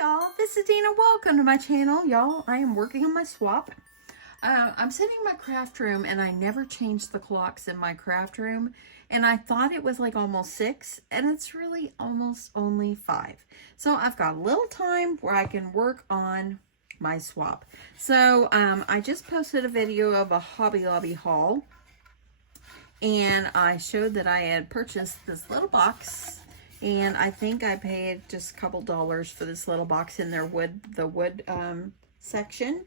y'all, this is Dina. Welcome to my channel. Y'all, I am working on my swap. I'm sitting in my craft room and I never changed the clocks in my craft room. And I thought it was like almost 6 and it's really almost only 5. So I've got a little time where I can work on my swap. So I just posted a video of a Hobby Lobby haul. And I showed that I had purchased this little box. And I think I paid just a couple dollars for this little box in their wood section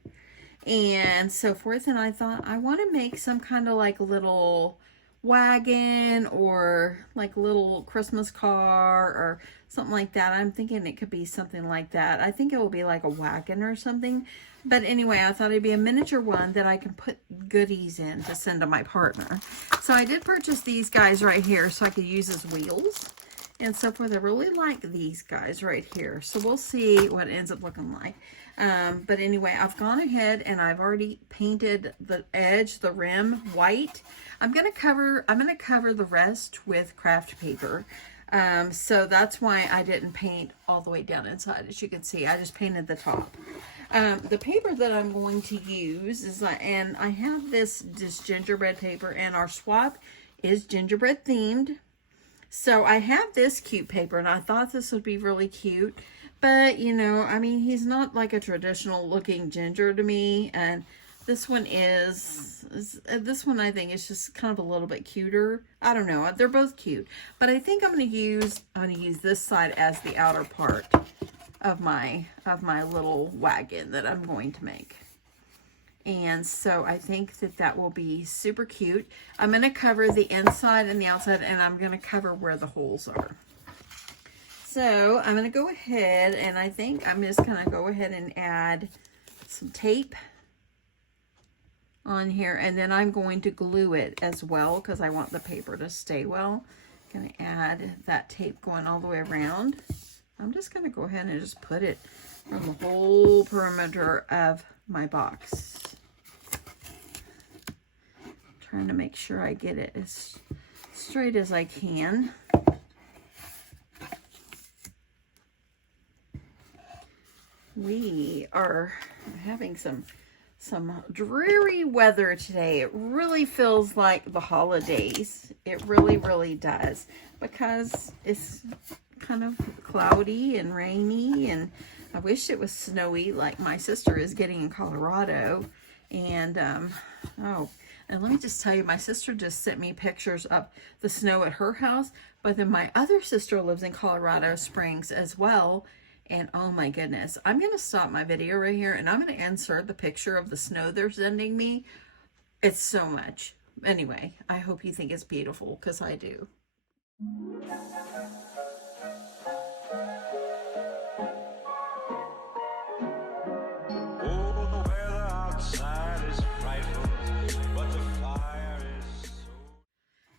and so forth. And I thought I want to make some kind of like little wagon or like little Christmas car or something like that. I'm thinking it could be something like that. I think it will be like a wagon or something. But anyway, I thought it'd be a miniature one that I can put goodies in to send to my partner. So I did purchase these guys right here so I could use as wheels and so forth. I really like these guys right here. So we'll see what it ends up looking like. But anyway, I've gone ahead and I've already painted the edge, the rim white. I'm gonna cover the rest with craft paper. So that's why I didn't paint all the way down inside. As you can see, I just painted the top. The paper that I'm going to use is, and I have this gingerbread paper, and our swap is gingerbread themed. So I have this cute paper, and I thought this would be really cute. But, you know, I mean, he's not like a traditional looking ginger to me. And this one this one I think is just kind of a little bit cuter. I don't know. They're both cute. But I think I'm going to use this side as the outer part of my little wagon that I'm going to make. And so I think that will be super cute. I'm going to cover the inside and the outside, and I'm going to cover where the holes are. So I'm going to go ahead, and I think I'm just going to go ahead and add some tape on here, and then I'm going to glue it as well because I want the paper to stay well. I'm going to add that tape going all the way around. I'm just going to go ahead and just put it on the whole perimeter of my box. Trying to make sure I get it as straight as I can. We are having some dreary weather today. It really feels like the holidays. It really, really does, because it's kind of cloudy and rainy, and I wish it was snowy like my sister is getting in Colorado. And and let me just tell you, my sister just sent me pictures of the snow at her house, but then my other sister lives in Colorado Springs as well. And oh my goodness, I'm going to stop my video right here and I'm going to insert the picture of the snow they're sending me. It's so much. Anyway, I hope you think it's beautiful, because I do.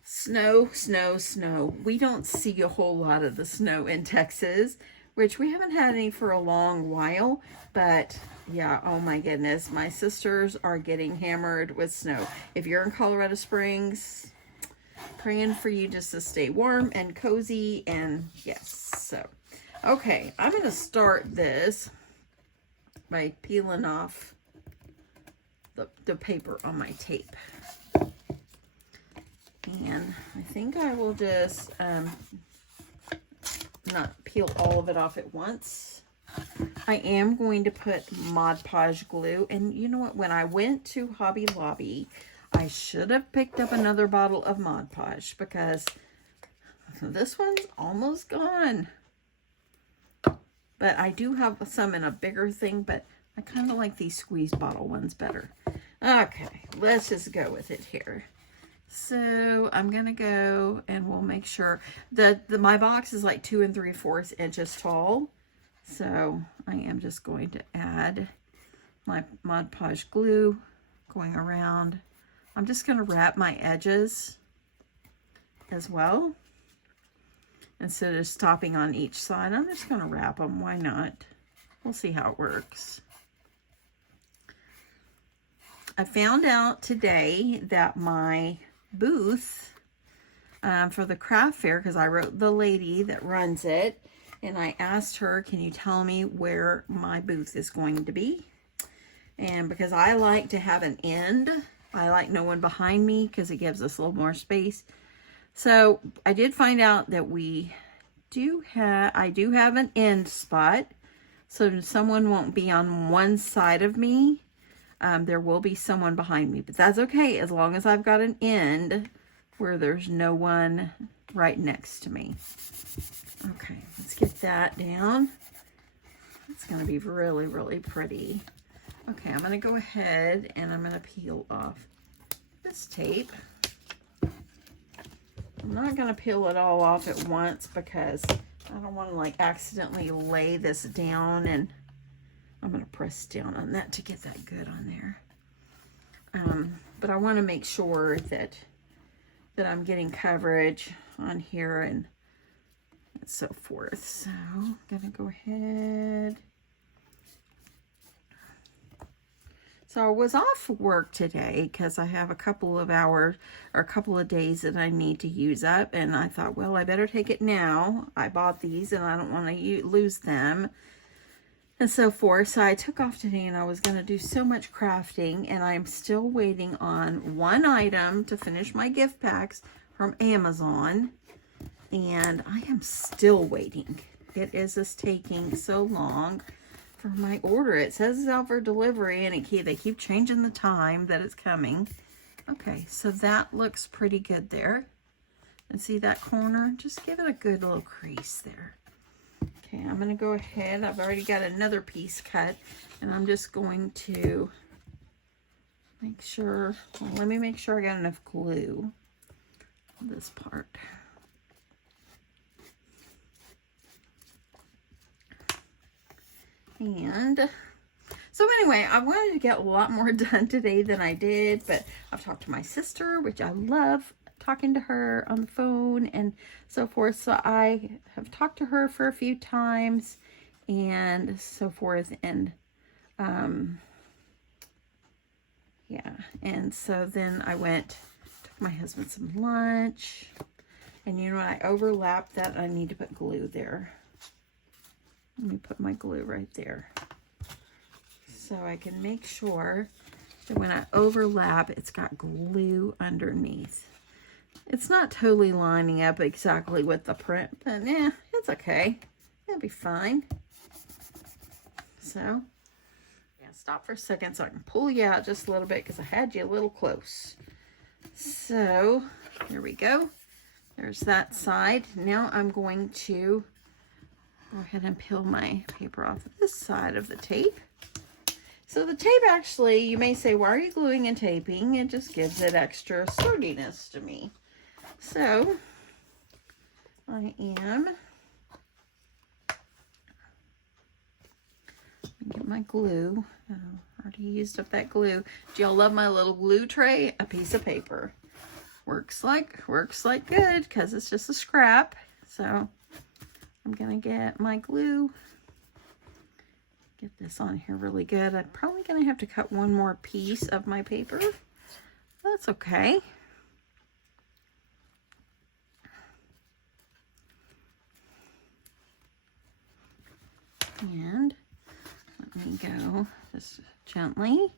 Snow, snow, snow. We don't see a whole lot of the snow in Texas, which we haven't had any for a long while. But yeah, oh my goodness, my sisters are getting hammered with snow. If you're in Colorado Springs, praying for you just to stay warm and cozy. And yes, so okay, I'm going to start this by peeling off the paper on my tape. And I think I will just not peel all of it off at once. I am going to put Mod Podge glue. And you know what? When I went to Hobby Lobby, I should have picked up another bottle of Mod Podge, because this one's almost gone. But I do have some in a bigger thing, but I kind of like these squeeze bottle ones better. Okay, let's just go with it here. So I'm going to go, and we'll make sure that my box is like 2 3/4 inches tall. So I am just going to add my Mod Podge glue going around. I'm just going to wrap my edges as well. Instead of stopping on each side, I'm just going to wrap them. Why not? We'll see how it works. I found out today that my booth for the craft fair, because I wrote the lady that runs it, and I asked her, can you tell me where my booth is going to be? And because I like to have an end, I like no one behind me because it gives us a little more space. So I did find out that I do have an end spot. So someone won't be on one side of me. There will be someone behind me, but that's okay as long as I've got an end where there's no one right next to me. Okay, let's get that down. It's going to be really, really pretty. Okay, I'm going to go ahead and I'm going to peel off this tape. I'm not going to peel it all off at once because I don't want to like accidentally lay this down, and I'm going to press down on that to get that good on there. But I want to make sure that I'm getting coverage on here and so forth. So I'm going to go ahead. So I was off work today because I have a couple of hours or a couple of days that I need to use up. And I thought, well, I better take it now. I bought these and I don't want to lose them and so forth. So I took off today and I was going to do so much crafting. And I'm still waiting on one item to finish my gift packs from Amazon. And I am still waiting. It is just taking so long for my order. It says it's out for delivery, and they keep changing the time that it's coming. Okay, so that looks pretty good there. And see that corner? Just give it a good little crease there. Okay, I'm going to go ahead. I've already got another piece cut, and I'm just going to make sure, well, let me make sure I got enough glue on this part. And so anyway, I wanted to get a lot more done today than I did, but I've talked to my sister, which I love talking to her on the phone and so forth. So I have talked to her for a few times and so forth. And yeah, and so then I took my husband some lunch, and you know what, I overlapped that. I need to put glue there. Let me put my glue right there so I can make sure that when I overlap, it's got glue underneath. It's not totally lining up exactly with the print, but yeah, it's okay. It'll be fine. So, yeah, stop for a second so I can pull you out just a little bit because I had you a little close. So, here we go. There's that side. Now I'm going to go ahead and peel my paper off of this side of the tape. So the tape actually, you may say, why are you gluing and taping? It just gives it extra sturdiness to me. So I am get my glue. Oh, I already used up that glue. Do y'all love my little glue tray? A piece of paper. Works like good because it's just a scrap. So I'm gonna get my glue, get this on here really good. I'm probably gonna have to cut one more piece of my paper. That's okay. And let me go just gently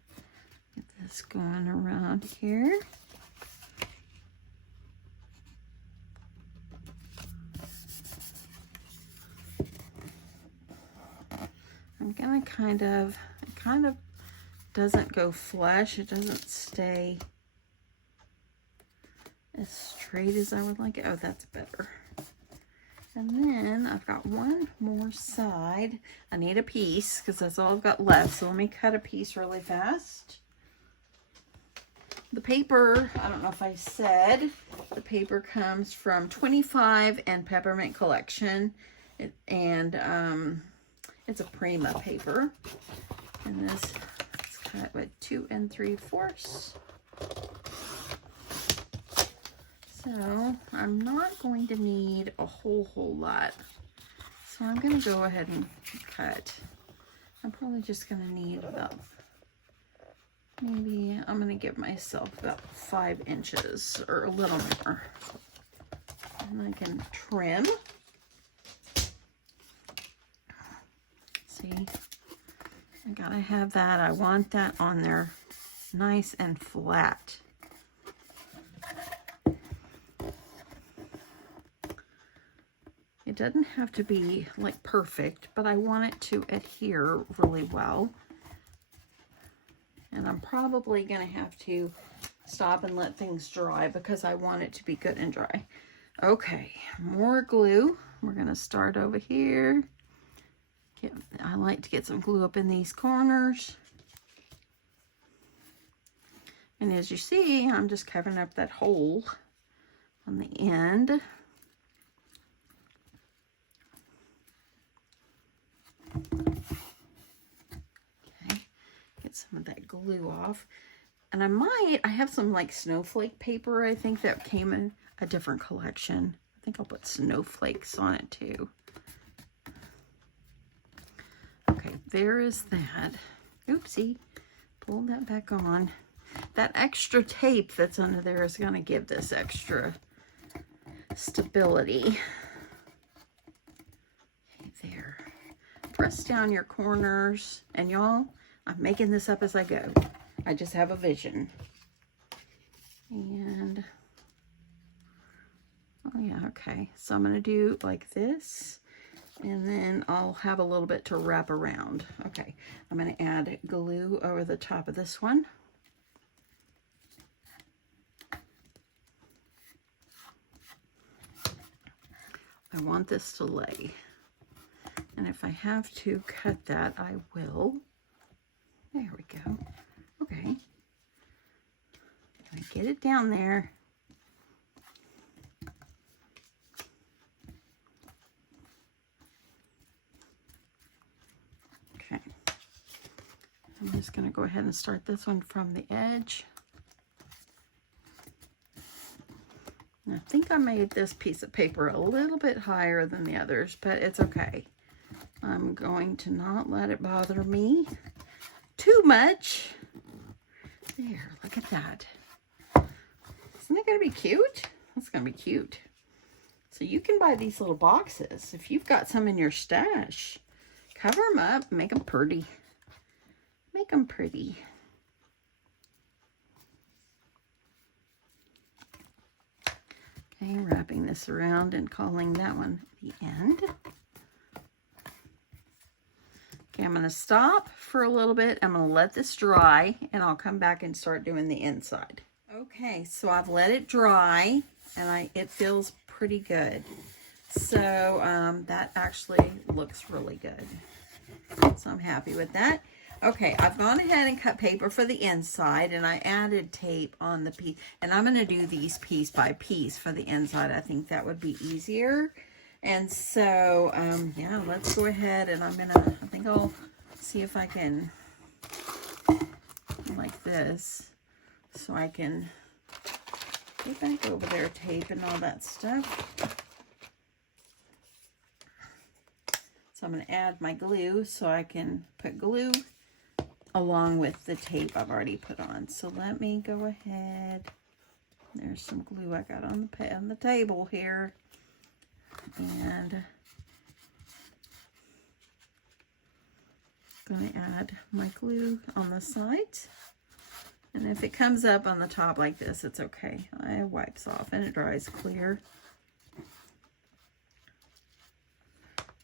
get this going around here. I'm gonna it kind of doesn't go flush. It doesn't stay as straight as I would like it. Oh, that's better. And then I've got one more side. I need a piece because that's all I've got left. So let me cut a piece really fast. The paper, I don't know if I said, the paper comes from 25 and Peppermint Collection. It's a Prima paper, and this is cut with 2 3/4. So I'm not going to need a whole lot. So I'm going to go ahead and cut. I'm probably just going to need about, maybe I'm going to give myself about 5 inches or a little more. And I can trim. gotta have that. I want that on there nice and flat. It doesn't have to be like perfect, but I want it to adhere really well. And I'm probably gonna have to stop and let things dry because I want it to be good and dry. Okay, more glue. We're gonna start over here. I like to get some glue up in these corners. And as you see, I'm just covering up that hole on the end. Okay, get some of that glue off. And I have some like snowflake paper, I think that came in a different collection. I think I'll put snowflakes on it too. Okay, there is that. Oopsie, pull that back on. That extra tape that's under there is going to give this extra stability. Okay, there. Press down your corners. And y'all, I'm making this up as I go. I just have a vision. And, oh yeah, okay. So I'm going to do like this. And then I'll have a little bit to wrap around. Okay, I'm going to add glue over the top of this one. I want this to lay. And if I have to cut that, I will. There we go. Okay. I get it down there. Okay. I'm just going to go ahead and start this one from the edge. I think I made this piece of paper a little bit higher than the others, but it's okay. I'm going to not let it bother me too much. There, look at that. Isn't it going to be cute? It's going to be cute. So you can buy these little boxes. If you've got some in your stash, cover them up, make them pretty. Make them pretty. Okay, wrapping this around and calling that one the end. Okay, I'm going to stop for a little bit. I'm going to let this dry, and I'll come back and start doing the inside. Okay, so I've let it dry, and it feels pretty good. So that actually looks really good. So I'm happy with that. Okay, I've gone ahead and cut paper for the inside, and I added tape on the piece. And I'm going to do these piece by piece for the inside. I think that would be easier. And so, yeah, let's go ahead, and I think I'll see if I can, like this, so I can get back over there, tape and all that stuff. So I'm going to add my glue so I can put glue along with the tape I've already put on. So let me go ahead. There's some glue I got on the table here. And I'm going to add my glue on the sides. And if it comes up on the top like this, it's okay. It wipes off and it dries clear.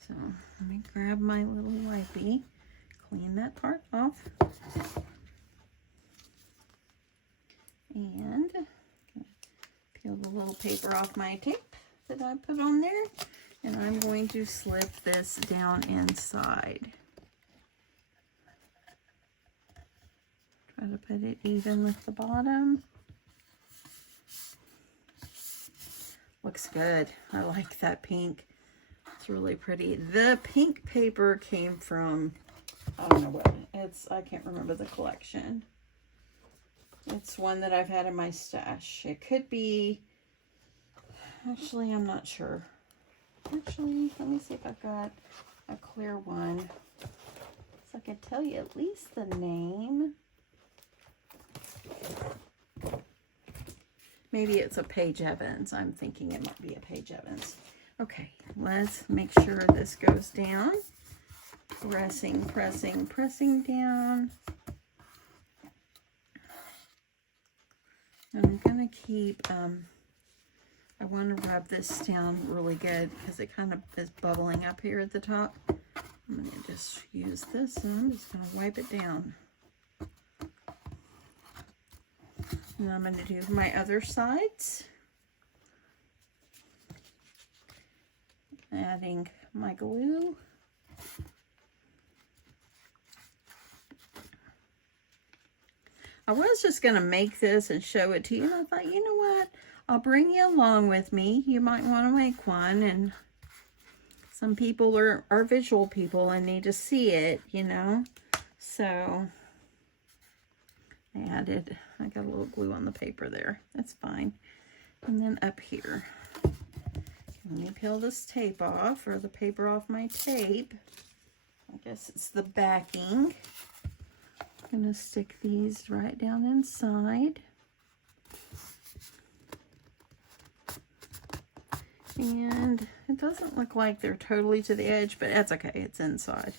So let me grab my little wipey, clean that part off. And peel the little paper off my tape that I put on there. And I'm going to slip this down inside. Try to put it even with the bottom. Looks good. I like that pink. It's really pretty. The pink paper came from, I don't know what it's, I can't remember the collection. It's one that I've had in my stash. It could be, actually, I'm not sure. Actually, let me see if I've got a clear one. So I can tell you at least the name. Maybe it's a Paige Evans. I'm thinking it might be a Paige Evans. Okay, let's make sure this goes down. pressing down. And I'm going to keep, I want to rub this down really good because it kind of is bubbling up here at the top. I'm going to just use this and I'm just going to wipe it down. And I'm going to do my other sides. Adding my glue. I was just going to make this and show it to you, and I thought, you know what? I'll bring you along with me. You might want to make one, and some people are visual people and need to see it, you know. So I got a little glue on the paper there. That's fine. And then up here, let me peel this tape off, or the paper off my tape. I guess it's the backing. I'm going to stick these right down inside. And it doesn't look like they're totally to the edge, but that's okay. It's inside.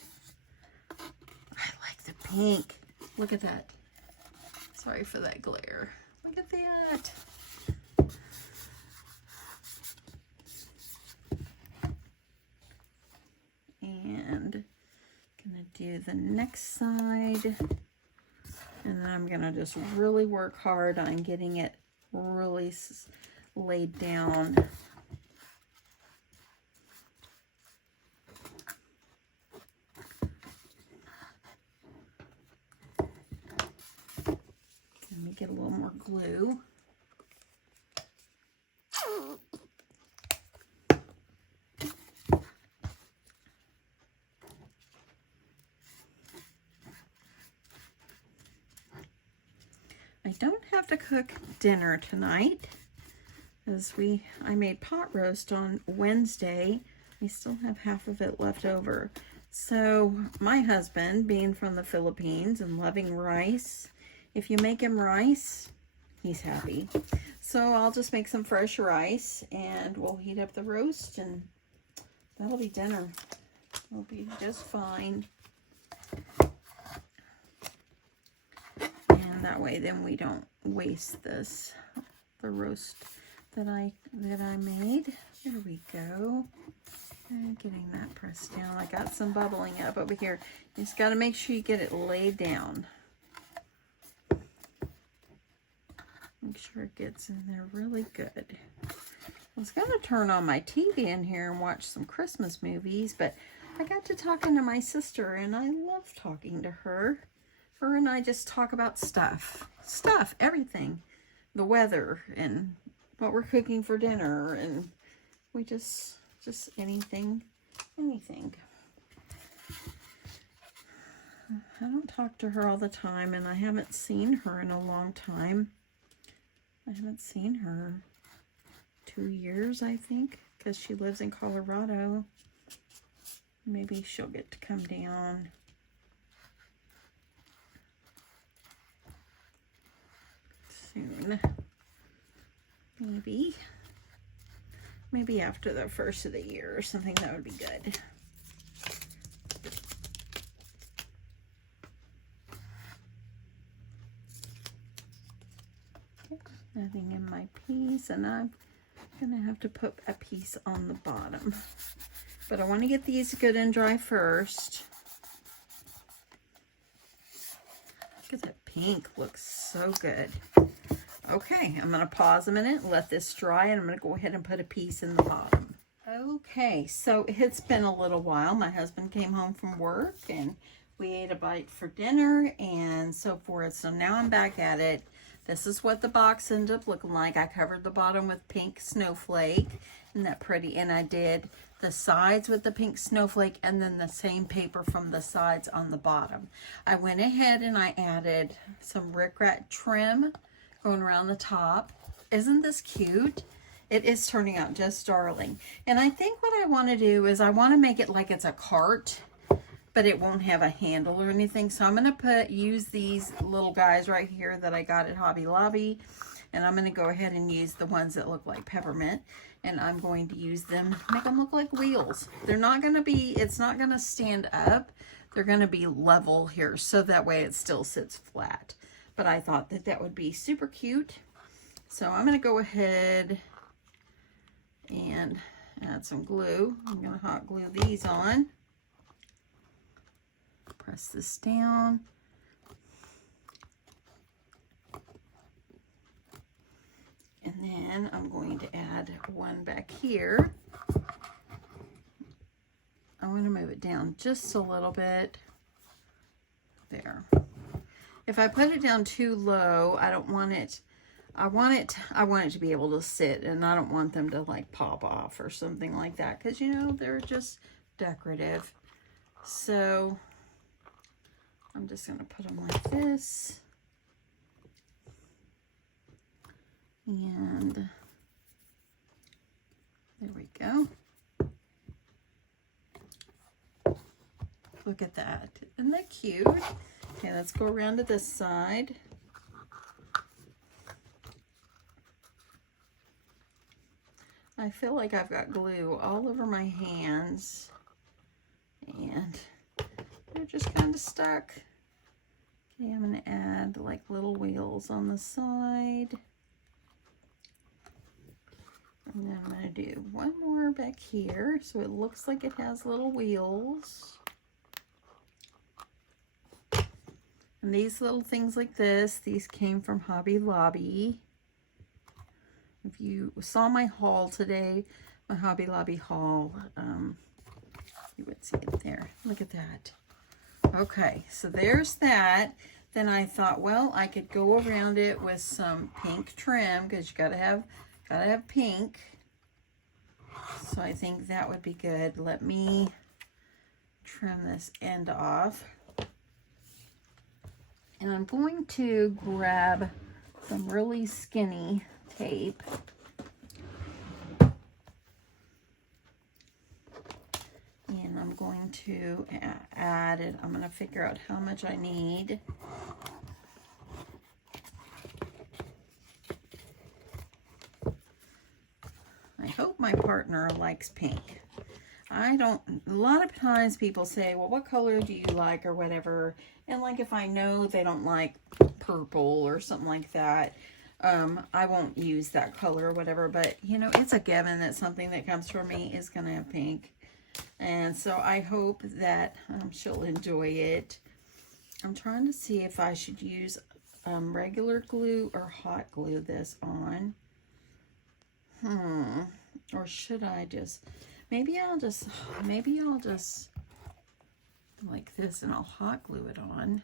I like the pink. Look at that. Sorry for that glare. Look at that. And I'm going to do the next side. And then I'm going to just really work hard on getting it really laid down. Let me get a little more glue. I don't have to cook dinner tonight because I made pot roast on Wednesday. We still have half of it left over. So my husband, being from the Philippines and loving rice, if you make him rice, he's happy. So I'll just make some fresh rice and we'll heat up the roast and that'll be dinner. It'll be just fine. That way then we don't waste the roast that I made. There we go. And getting that pressed down. I got some bubbling up over here. You just got to make sure you get it laid down. Make sure it gets in there really good. I was going to turn on my TV in here and watch some Christmas movies, but I got to talking to my sister and I love talking to her. Her and I just talk about stuff, everything, the weather and what we're cooking for dinner, and we just anything. I don't talk to her all the time, and I haven't seen her in a long time. I haven't seen her 2 years, I think, because she lives in Colorado. Maybe she'll get to come down. Soon. Maybe after the first of the year or something. That would be good. Okay, nothing in my piece, and I'm gonna have to put a piece on the bottom, but I want to get these good and dry first. Look at that pink, looks so good. Okay, I'm going to pause a minute, let this dry, and I'm going to go ahead and put a piece in the bottom. Okay, so it's been a little while. My husband came home from work, and we ate a bite for dinner, and so forth. So now I'm back at it. This is what the box ended up looking like. I covered the bottom with pink snowflake. Isn't that pretty? And I did the sides with the pink snowflake and then the same paper from the sides on the bottom. I went ahead and I added some rickrack trim going around the top. Isn't this cute? It is turning out just darling. And I think what I want to do is I want to make it like it's a cart, but it won't have a handle or anything. So I'm going to use these little guys right here that I got at Hobby Lobby. And I'm going to go ahead and use the ones that look like peppermint. And I'm going to use them, make them look like wheels. They're not going to be, it's not going to stand up, they're going to be level here, so that way it still sits flat. But I thought that that would be super cute. So I'm going to go ahead and add some glue. I'm going to hot glue these on. Press this down. And then I'm going to add one back here. I want to move it down just a little bit. There. If I put it down too low, I don't want it. I want it to be able to sit, and I don't want them to like pop off or something like that, because you know they're just decorative. So I'm just going to put them like this. And there we go. Look at that. Isn't that cute? Okay, let's go around to this side. I feel like I've got glue all over my hands, and they're just kind of stuck. Okay, I'm going to add like little wheels on the side. And then I'm going to do one more back here so it looks like it has little wheels. And these little things like this, these came from Hobby Lobby. If you saw my haul today, my Hobby Lobby haul, you would see it there. Look at that. Okay, so there's that. Then I thought, well, I could go around it with some pink trim, because you gotta have pink. So I think that would be good. Let me trim this end off. And I'm going to grab some really skinny tape. And I'm going to add it. I'm going to figure out how much I need. I hope my partner likes pink. I don't, a lot of times people say, well, what color do you like or whatever. And like if I know they don't like purple or something like that, I won't use that color or whatever. But, you know, it's a given that something that comes from me is going to have pink. And so I hope that she'll enjoy it. I'm trying to see if I should use regular glue or hot glue this on. Or should I just, maybe I'll just like this and I'll hot glue it on.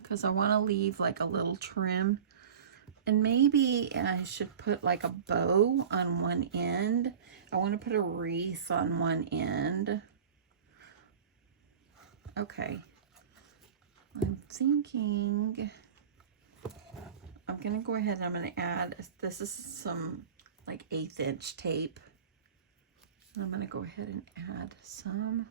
Because I want to leave like a little trim. And maybe I should put like a bow on one end. I want to put a wreath on one end. Okay. I'm thinking I'm going to go ahead and I'm going to add, this is some like 1/8 inch tape. And I'm going to go ahead and add some.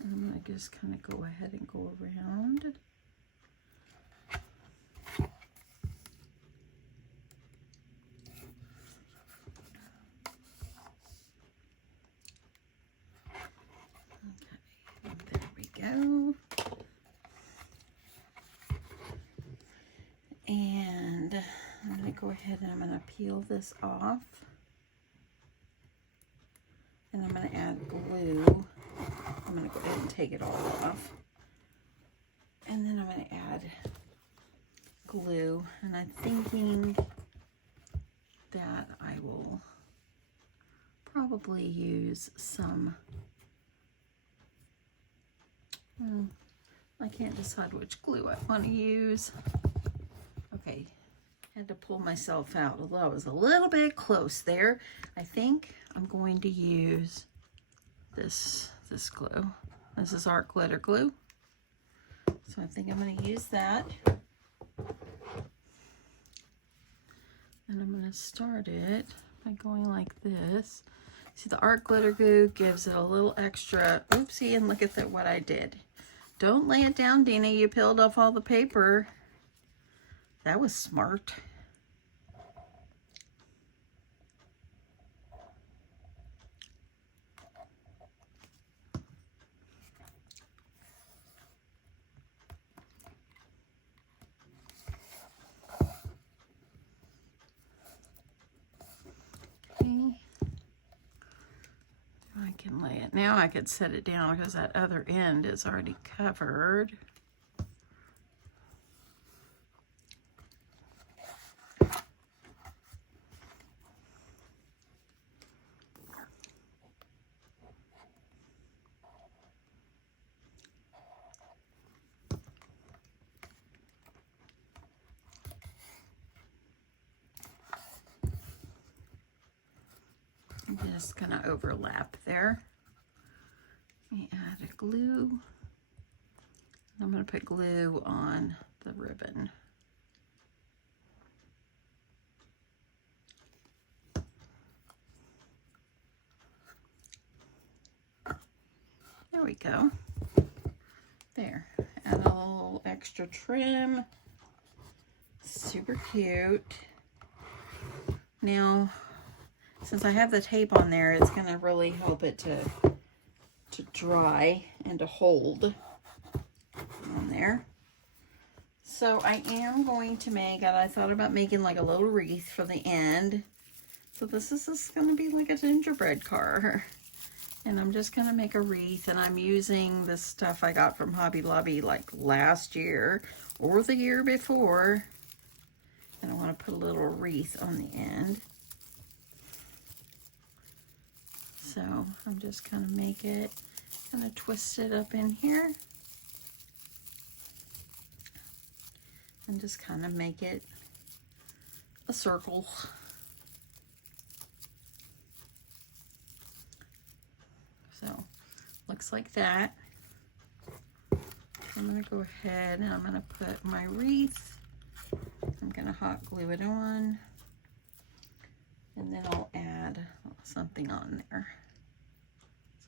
I'm going to just kind of go ahead and go around. Okay, there we go. And I'm going to go ahead and I'm going to peel this off. And I'm going to add glue. I'm going to go ahead and take it all off. And then I'm going to add glue. And I'm thinking that I will probably use some, I can't decide which glue I want to use. Okay, had to pull myself out, although I was a little bit close there. I think I'm going to use this glue. This is Art Glitter Glue. So I think I'm going to use that. And I'm going to start it by going like this. See, the Art Glitter Glue gives it a little extra. Oopsie, and look at that, what I did. Don't lay it down, Dina. You peeled off all the paper. That was smart. Now I could set it down because that other end is already covered. I'm just going to overlap there. Let me add a glue. I'm going to put glue on the ribbon. There we go. There. Add a little extra trim. Super cute. Now, since I have the tape on there, it's going to really help it to dry and to hold on there. So I am going to make, and I thought about making like a little wreath for the end. So this is just going to be like a gingerbread car. And I'm just going to make a wreath, and I'm using this stuff I got from Hobby Lobby like last year or the year before. And I want to put a little wreath on the end. So I'm just going to make it, kind of twist it up in here. And just kind of make it a circle. So, looks like that. I'm going to go ahead and I'm going to put my wreath. I'm going to hot glue it on. And then I'll add something on there.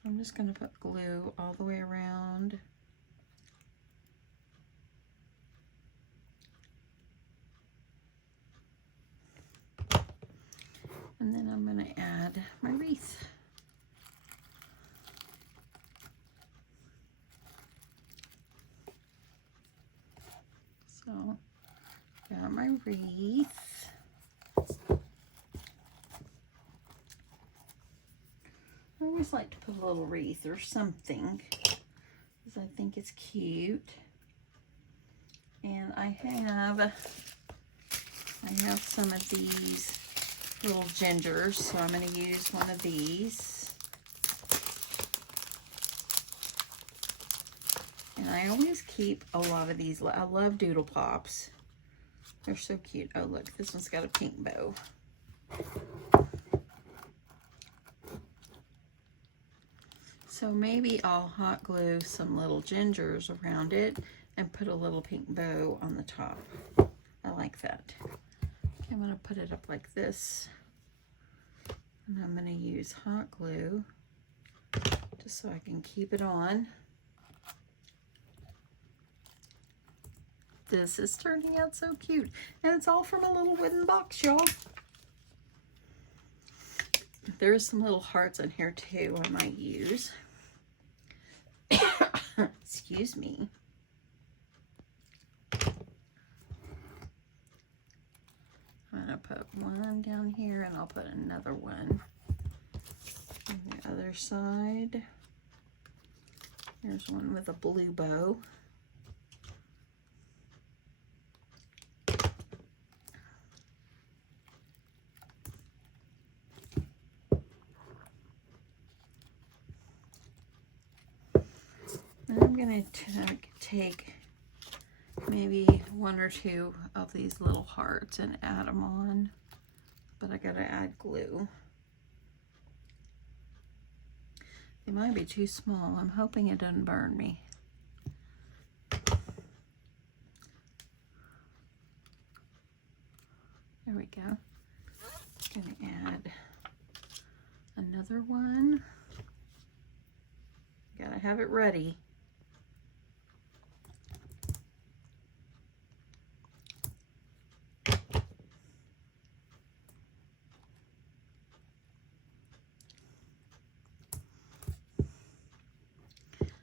So I'm just going to put glue all the way around. And then I'm going to add my wreath. So, got my wreath. I always like to put a little wreath or something because I think it's cute. And I have some of these little gingers, so I'm going to use one of these. And I always keep a lot of these. I love Doodle Pops. They're so cute. Oh, look, this one's got a pink bow. So maybe I'll hot glue some little gingers around it and put a little pink bow on the top. I like that. Okay, I'm going to put it up like this. And I'm going to use hot glue just so I can keep it on. This is turning out so cute. And it's all from a little wooden box, y'all. There's some little hearts in here too I might use. Excuse me. I'm going to put one down here and I'll put another one on the other side. There's one with a blue bow. And I'm going to take maybe one or two of these little hearts and add them on, but I gotta add glue. They might be too small. I'm hoping it doesn't burn me. There we go. Gonna add another one. Gotta have it ready.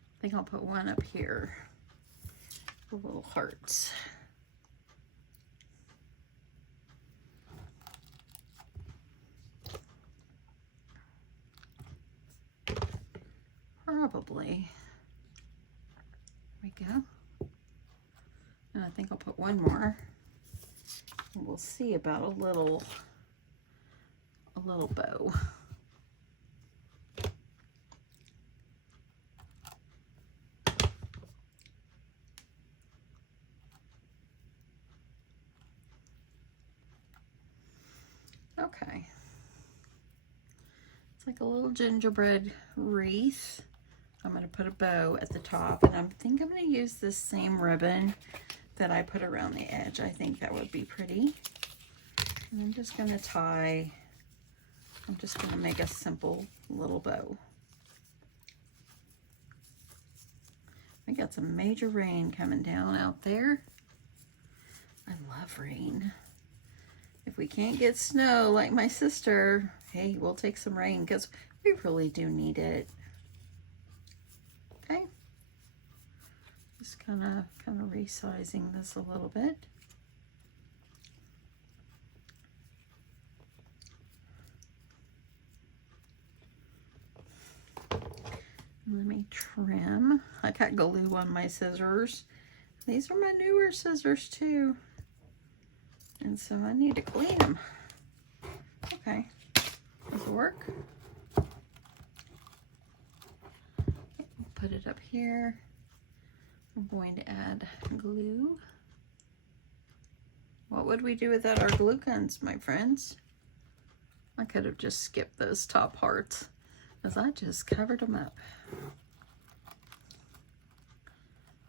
I think I'll put one up here for little hearts. Probably. There we go. And I think I'll put one more. And we'll see about a little bow. Okay. It's like a little gingerbread wreath. I'm going to put a bow at the top, and I think I'm going to use this same ribbon that I put around the edge. I think that would be pretty. And I'm just going to tie, I'm just going to make a simple little bow. We got some major rain coming down out there. I love rain. If we can't get snow like my sister, hey, we'll take some rain because we really do need it. Okay. Just kind of resizing this a little bit. Let me trim. I got glue on my scissors. These are my newer scissors too. And so I need to clean them. Okay, does it work? Put it up here. I'm going to add glue. What would we do without our glue guns, my friends? I could have just skipped those top parts because I just covered them up.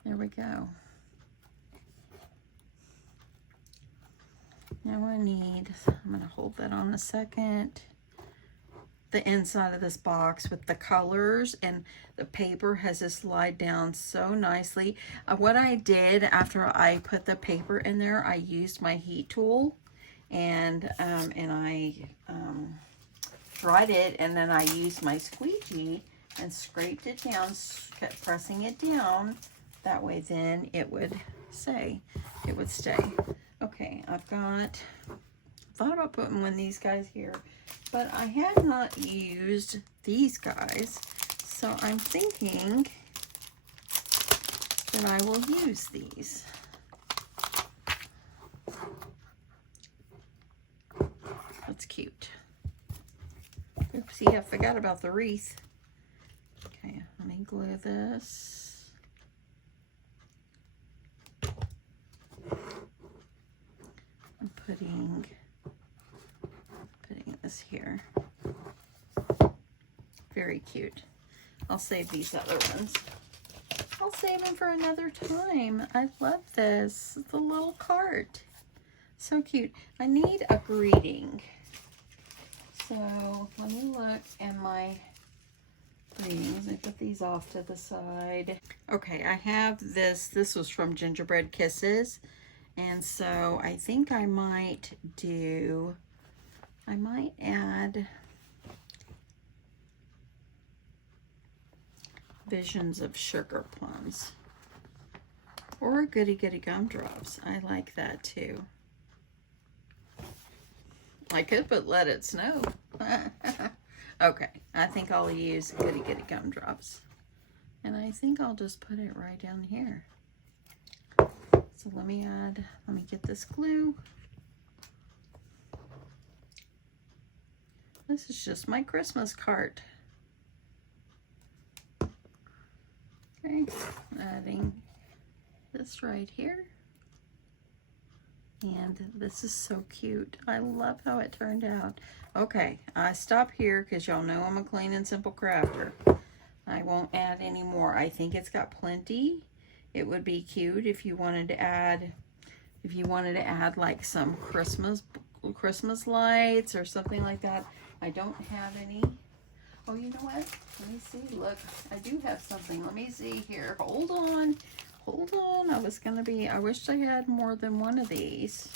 There we go. Now I'm going to hold that on a second. The inside of this box with the colors, and the paper has just slide down so nicely. What I did after I put the paper in there, I used my heat tool and I dried it, and then I used my squeegee and scraped it down, kept pressing it down. That way then it would stay. Okay, I've thought about putting one of these guys here, but I had not used these guys, so I'm thinking that I will use these. That's cute. Oopsie, I forgot about the wreath. Okay, let me glue this. I'm putting this here. Very cute. I'll save these other ones. I'll save them for another time. I love this. It's a little cart. So cute. I need a greeting. So let me look at my greetings. I put these off to the side. Okay, I have this. This was from Gingerbread Kisses. And so I think I might add Visions of Sugar Plums or Goody Goody Gumdrops. I like that too. I could put Let It Snow. Okay, I think I'll use Goody Goody Gumdrops. And I think I'll just put it right down here. So let me get this glue. This is just my Christmas cart. Okay, adding this right here. And this is so cute. I love how it turned out. Okay, I stop here because y'all know I'm a clean and simple crafter. I won't add any more. I think it's got plenty. It would be cute if you wanted to add, like some Christmas lights or something like that. I don't have any. Oh, you know what? Let me see. Look, I do have something. Let me see here. Hold on. I wish I had more than one of these.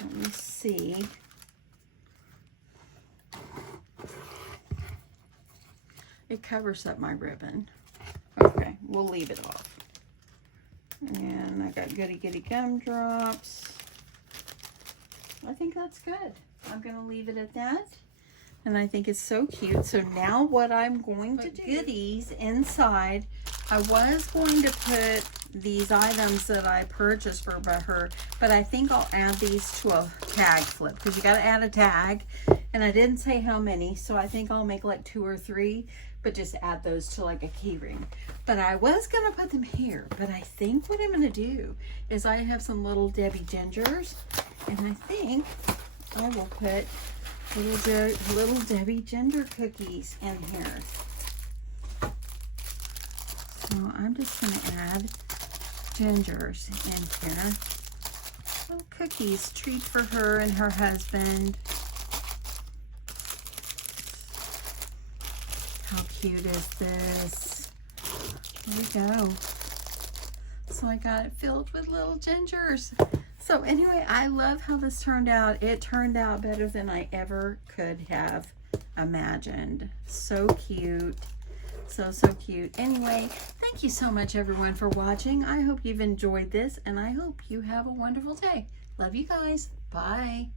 Let me see. It covers up my ribbon. Okay, we'll leave it off. And I got Goody Goody Gumdrops. I think that's good. I'm going to leave it at that. And I think it's so cute. So now what I'm going to do, goodies inside, I was going to put these items that I purchased for her, but I think I'll add these to a tag flip, because you got to add a tag, and I didn't say how many, so I think I'll make like 2 or 3, but just add those to like a key ring. But I was going to put them here, but I think what I'm going to do is I have some little Debbie Gingers, and I think I will put little Debbie Ginger cookies in here. So I'm just going to add gingers in here. Little cookies, treat for her and her husband. How cute is this? There we go. So I got it filled with little gingers. So anyway, I love how this turned out. It turned out better than I ever could have imagined. So cute. So cute. Anyway, thank you so much everyone for watching. I hope you've enjoyed this, and I hope you have a wonderful day. Love you guys. Bye.